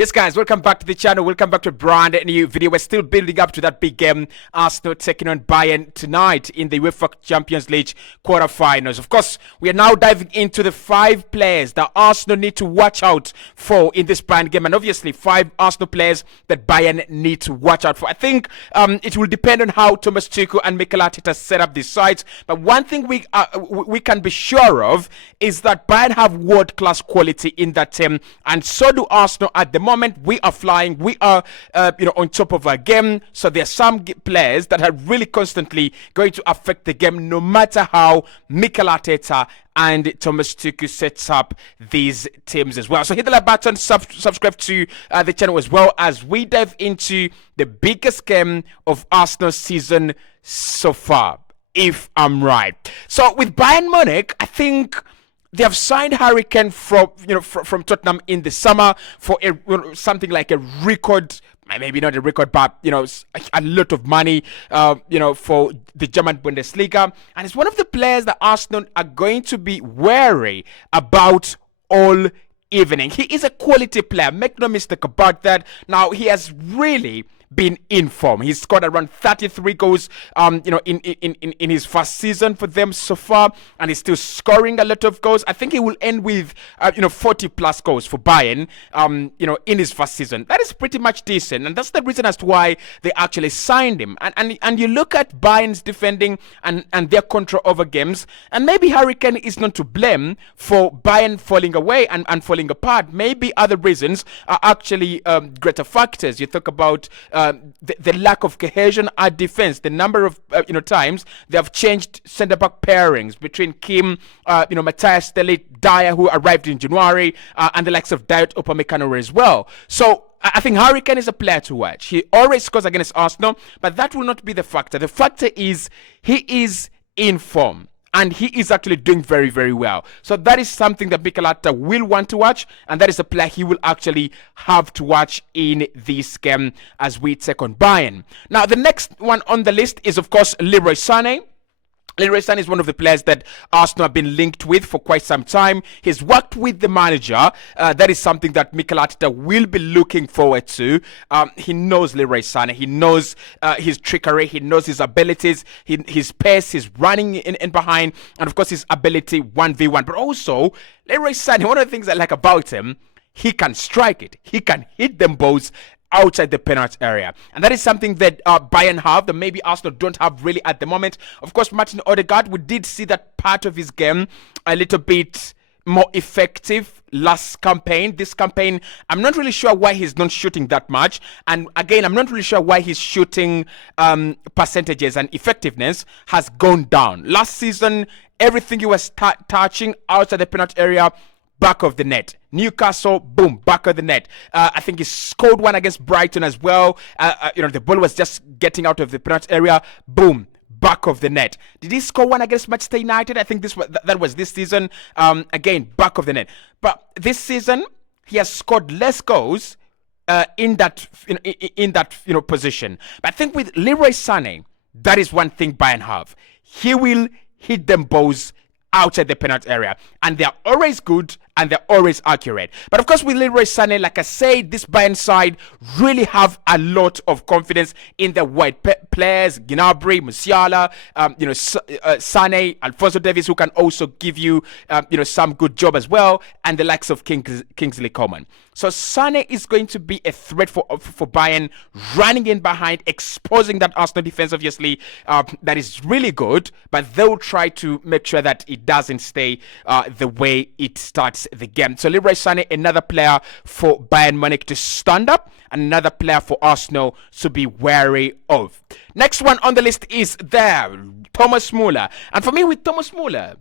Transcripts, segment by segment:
Yes, guys, welcome back to the channel. Welcome back to a brand new video. We're still building up to that big game. Arsenal taking on Bayern tonight in the UEFA Champions League quarterfinals. Of course, we are now diving into the 5 players that Arsenal need to watch out for in this Bayern game. And obviously, 5 Arsenal players that Bayern need to watch out for. I think it will depend on how Thomas Tuchel and Mikel Arteta set up these sides. But one thing we can be sure of is that Bayern have world-class quality in that team. And so do Arsenal at the moment. We are flying, we are on top of our game, so there are some players that are really constantly going to affect the game, no matter how Mikel Arteta and Thomas Tuchel sets up these teams as well. So hit the like button, subscribe to the channel as well as we dive into the biggest game of Arsenal's season so far, if I'm right. So with Bayern Munich, I think they have signed Harry Kane from Tottenham in the summer for something like a record, maybe not a record, but a lot of money, for the German Bundesliga, and it's one of the players that Arsenal are going to be wary about all evening. He is a quality player, make no mistake about that. Now he has really been in form. He's scored around 33 goals in his first season for them so far, and he's still scoring a lot of goals. I think he will end with 40 plus goals for Bayern in his first season. That is pretty much decent, and that's the reason as to why they actually signed him. And you look at Bayern's defending and their control over games, and maybe Harry Kane is not to blame for Bayern falling away and falling apart. Maybe other reasons are actually greater factors. You talk about the lack of cohesion at defense, the number of times they have changed centre back pairings between Kim, Matthias de Ligt, Dyer, who arrived in January, and the likes of Dayot Upamecano as well. So I think Harry Kane is a player to watch. He always scores against Arsenal, but that will not be the factor. The factor is he is in form. And he is actually doing very, very well. So that is something that Mikel Arteta will want to watch. And that is a player he will actually have to watch in this game as we take on Bayern. Now, the next one on the list is, of course, Leroy Sané. Leroy Sané is one of the players that Arsenal have been linked with for quite some time. He's worked with the manager. That is something that Mikel Arteta will be looking forward to. He knows Leroy Sané. He knows his trickery. He knows his abilities, his pace, his running in behind, and of course his ability 1v1. But also, Leroy Sané, one of the things I like about him, he can strike it. He can hit them balls outside the penalty area, and that is something that Bayern have that maybe Arsenal don't have really at the moment. Of course, Martin Ødegaard, we did see that part of his game a little bit more effective last campaign. This campaign, I'm not really sure why he's not shooting that much, and again, I'm not really sure why his shooting percentages and effectiveness has gone down. Last season, everything he was touching outside the penalty area, back of the net. Newcastle, boom, back of the net. I think he scored one against Brighton as well. The ball was just getting out of the penalty area, boom, back of the net. Did he score one against Manchester United? I think that was this season. Again, back of the net. But this season, he has scored less goals in that position. But I think with Leroy Sané, that is one thing Bayern have. He will hit them balls outside the penalty area, and they're always good and they're always accurate. But of course, with Leroy Sané, like I said, this Bayern side really have a lot of confidence in their wide players, Gnabry, Musiala, Sané, Alphonso Davies, who can also give you some good job as well, and the likes of Kingsley Coman. So Sané is going to be a threat for Bayern, running in behind, exposing that Arsenal defense, obviously, that is really good, but they'll try to make sure that it doesn't stay the way it starts the game. So Leroy Sané, another player for Bayern Munich to stand up, and another player for Arsenal to be wary of. Next one on the list is Thomas Müller. And for me, with Thomas Müller,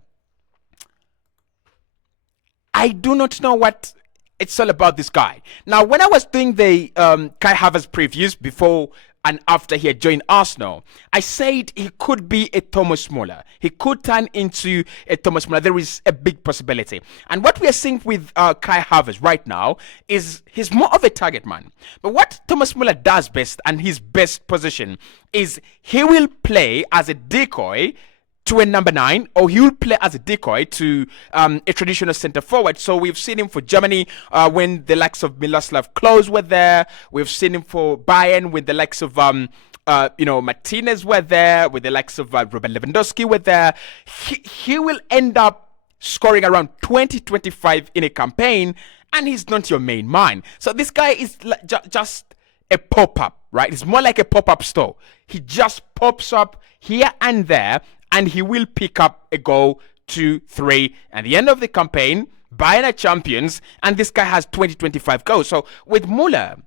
I do not know what it's all about this guy. Now, when I was doing the Kai Havertz previews before and after he had joined Arsenal, I said he could be a Thomas Müller. He could turn into a Thomas Müller. There is a big possibility. And what we are seeing with Kai Havertz right now is he's more of a target man. But what Thomas Müller does best, and his best position, is he will play as a decoy to a number 9, or he will play as a decoy to a traditional centre forward. So we've seen him for Germany when the likes of Miroslav Klose were there. We've seen him for Bayern with the likes of Martinez were there, with the likes of Robert Lewandowski were there. He will end up scoring around 20-25 in a campaign, and he's not your main man. So this guy is just a pop-up, right? It's more like a pop-up store. He just pops up here and there, and he will pick up a goal, 2, 3. At the end of the campaign, Bayern are champions, and this guy has 20-25 goals. So with Müller,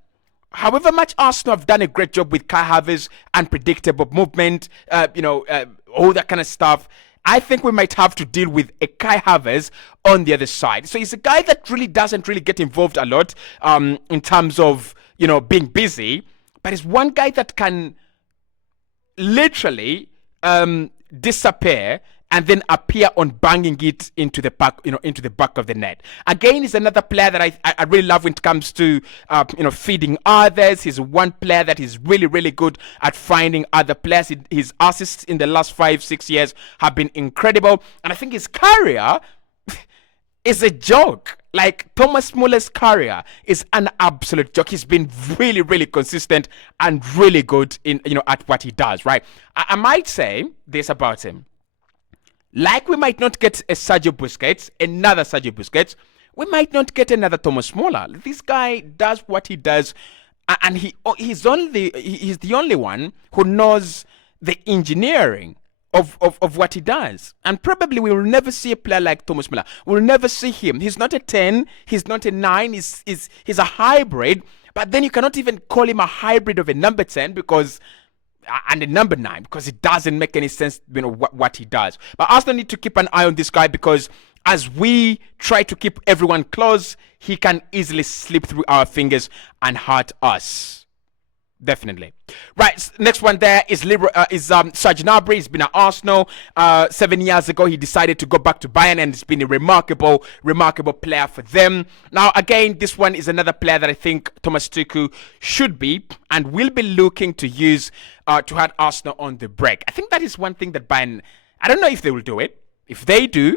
however much Arsenal have done a great job with Kai Havertz, unpredictable movement, all that kind of stuff, I think we might have to deal with a Kai Havertz on the other side. So he's a guy that really doesn't really get involved a lot in terms of, being busy, but he's one guy that can literally disappear and then appear on banging it into the back, into the back of the net. Again, he's another player that I really love when it comes to, feeding others. He's one player that is really, really good at finding other players. His assists in the last 5-6 years have been incredible. And I think his career is a joke. Like, Thomas Müller's career is an absolute joke. He's been really, really consistent and really good in, at what he does, right? I might say this about him. Like we might not get a another Sergio Busquets, we might not get another Thomas Müller. This guy does what he does, and he's the only one who knows the engineering of what he does. And probably we will never see a player like Thomas Müller. We'll never see him. He's not a 10, he's not a 9, he's a hybrid, but then you cannot even call him a hybrid of a number 10 and a number 9, because it doesn't make any sense, what he does. But Arsenal need to keep an eye on this guy, because as we try to keep everyone close, he can easily slip through our fingers and hurt us. Definitely. Right, next one there is Serge Gnabry. He's been at Arsenal 7 years ago. He decided to go back to Bayern, and it's been a remarkable player for them. Now, again, this one is another player that I think Thomas Tuchel should be and will be looking to use to have Arsenal on the break. I think that is one thing that Bayern, I don't know if they will do it. If they do,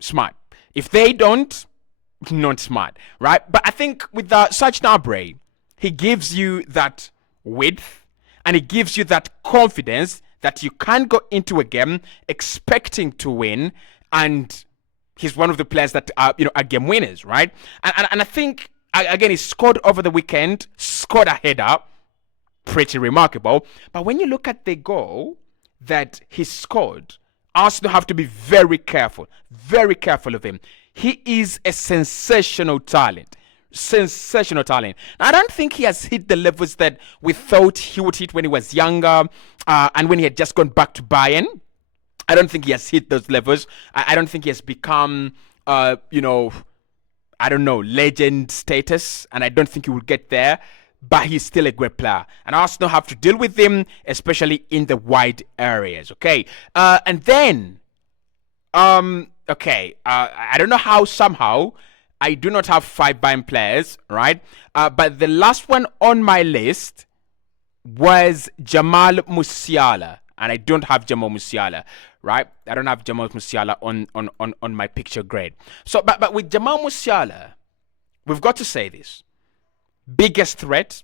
smart. If they don't, not smart, right? But I think with Serge Gnabry, he gives you that width, and he gives you that confidence that you can't go into a game expecting to win, and he's one of the players that are game winners, right? And I think, again, he scored over the weekend, scored a header, pretty remarkable. But when you look at the goal that he scored, Arsenal have to be very careful of him. He is a sensational talent. Now, I don't think he has hit the levels that we thought he would hit when he was younger and when he had just gone back to Bayern. I don't think he has hit those levels. I don't think he has become, legend status, and I don't think he will get there, but he's still a great player. And Arsenal have to deal with him, especially in the wide areas, okay? And then, I don't know how somehow I do not have 5 Bayern players, right? But the last one on my list was Jamal Musiala. And I don't have Jamal Musiala, right? I don't have Jamal Musiala on my picture grade. So, but with Jamal Musiala, we've got to say this. Biggest threat,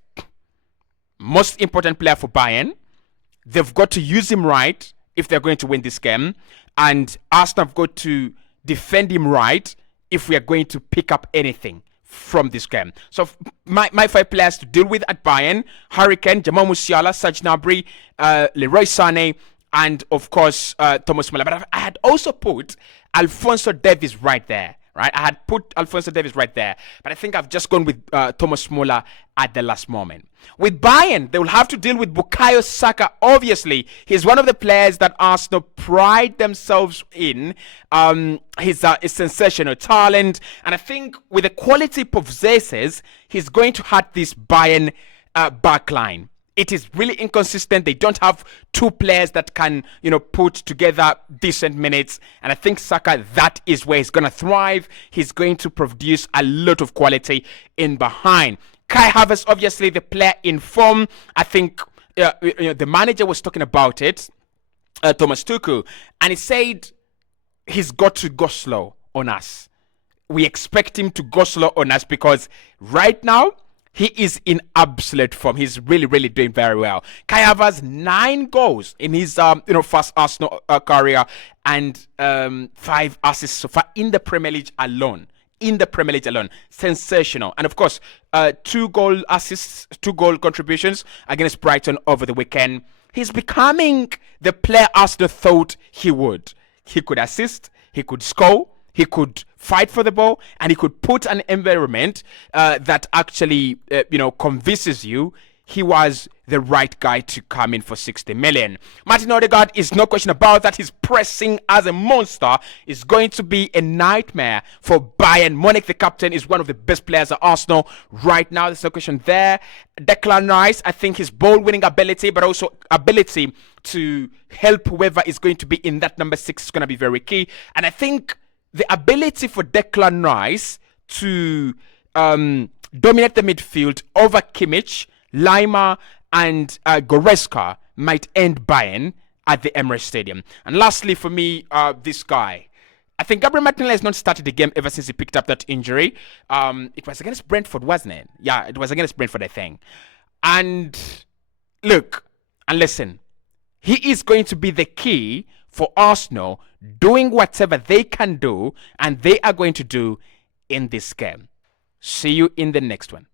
most important player for Bayern. They've got to use him right if they're going to win this game. And Arsenal have got to defend him right if we are going to pick up anything from this game. So my 5 players to deal with at Bayern: Harry Kane, Jamal Musiala, Serge Gnabry, Leroy Sané, and of course Thomas Müller. But I had also put Alphonso Davies right there. Right, I had put Alphonso Davies right there, but I think I've just gone with Thomas Müller at the last moment. With Bayern, they will have to deal with Bukayo Saka. Obviously, he's one of the players that Arsenal pride themselves in. He's a sensational talent, and I think with the quality he possesses, he's going to hurt this Bayern backline. It is really inconsistent. They don't have 2 players that can, put together decent minutes. And I think Saka, that is where he's going to thrive. He's going to produce a lot of quality in behind. Kai Havertz, obviously, the player in form. I think the manager was talking about it. Thomas Tuchel, and he said he's got to go slow on us. We expect him to go slow on us because right now he is in absolute form. He's really, really doing very well. Kai Havertz 9 goals in his first Arsenal career and 5 assists so far in the Premier League alone. Sensational. And of course, 2 goal assists, 2 goal contributions against Brighton over the weekend. He's becoming the player Arsenal thought he would. He could assist, he could score, he could fight for the ball, and he could put an environment that actually, convinces you he was the right guy to come in for 60 million. Martin Ødegaard is no question about that. He's pressing as a monster. It's going to be a nightmare for Bayern. Munich, the captain, is one of the best players at Arsenal right now. There's no question there. Declan Rice, I think his ball-winning ability, but also ability to help whoever is going to be in that number 6 is going to be very key. And I think the ability for Declan Rice to dominate the midfield over Kimmich, Lima, and Goretzka might end Bayern at the Emirates Stadium. And lastly, for me, this guy. I think Gabriel Martinelli has not started the game ever since he picked up that injury. It was against Brentford, wasn't it? Yeah, it was against Brentford, I think. And look, and listen, he is going to be the key for Arsenal doing whatever they can do, and they are going to do in this game. See you in the next one.